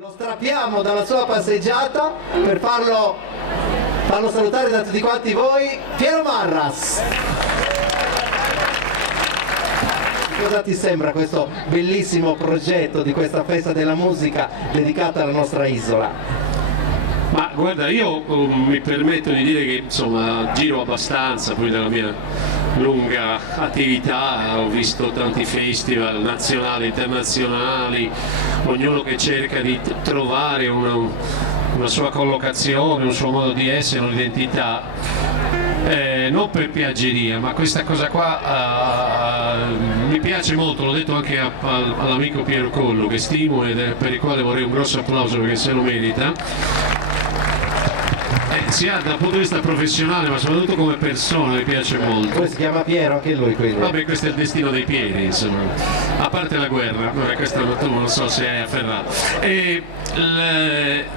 Lo strappiamo dalla sua passeggiata per farlo salutare da tutti quanti voi, Piero Marras. Cosa ti sembra questo bellissimo progetto di questa festa della musica dedicata alla nostra isola? Ma guarda, io mi permetto di dire che insomma giro abbastanza poi dalla mia lunga attività, ho visto tanti festival nazionali e internazionali, ognuno che cerca di trovare una sua collocazione, un suo modo di essere, un'identità, non per piaggeria, ma questa cosa qua mi piace molto, l'ho detto anche all'amico Piero Collo, che stimo e per il quale vorrei un grosso applauso perché se lo merita. Sia dal punto di vista professionale ma soprattutto come persona mi piace molto. Poi si chiama Piero anche lui, quindi. Vabbè, questo è il destino dei Pieri, insomma, a parte la guerra, questo tu non so se hai afferrato.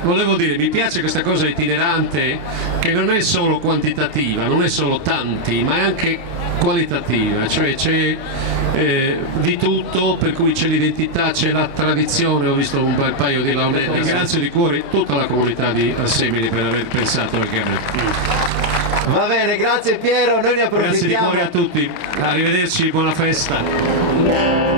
Volevo dire, mi piace questa cosa itinerante che non è solo quantitativa, non è solo tanti, ma è anche qualitativa, cioè c'è di tutto, per cui c'è l'identità, c'è la tradizione, ho visto un bel paio di launette, ringrazio di cuore tutta la comunità di Assemini per aver pensato anche a me. Va bene, grazie Piero, noi ne approfittiamo. Grazie di cuore a tutti, arrivederci, buona festa.